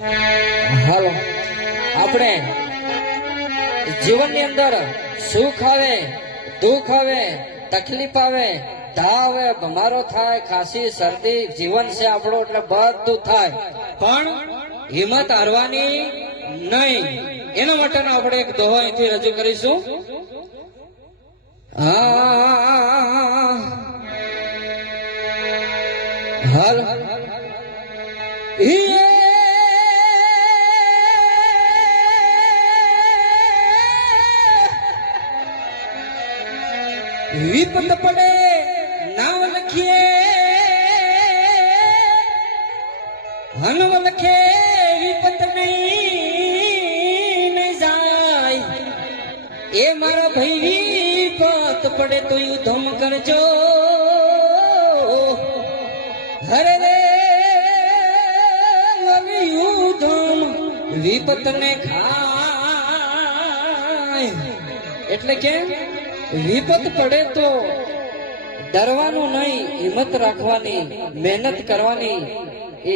હાલો આપણે જીવનની અંદર સુખ આવે, દુઃખ આવે, તકલીફ આવે, ધાવ આવે, બમારો થાય, ખાંસી, શરદી, જીવન છે આપણું એટલે બધું થાય, પણ હિંમત હારવાની નહીં. એના માટેનો આપણે એક દોહો અહીંથી રજૂ કરીશું. હાલ વિપત પડે નામ લખીએ, હનવ લખે વિપત નહીં જાય. એ મારા ભાઈ વિપત પડે તો યુદ્ધમ કરજો. હરે રે યુદ્ધમ વિપત ને ખાય. એટલે કે વિપત પડે તો ડરવાનું નહીં, હિંમત રાખવાની, મહેનત કરવાની. એ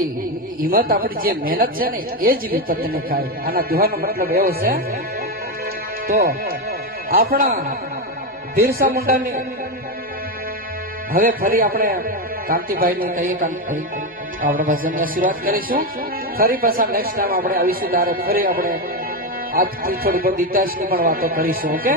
હિંમત આપણી જે મહેનત છે ને એ જ વિપત ને ખાય. આના દુહાનો મતલબ એવો છે. તો આપણા બિરસા મુંડાની હવે ફરી આપણે કાંતિભાઈ ને કહીએ, આપણે ભજનની શરૂઆત કરીશું. ફરી પાછા નેક્સ્ટ ટાઈમ આપણે આવીશું ત્યારે ફરી આપણે આજથી થોડી બધી ઇતિહાસની પણ વાતો કરીશું. ઓકે.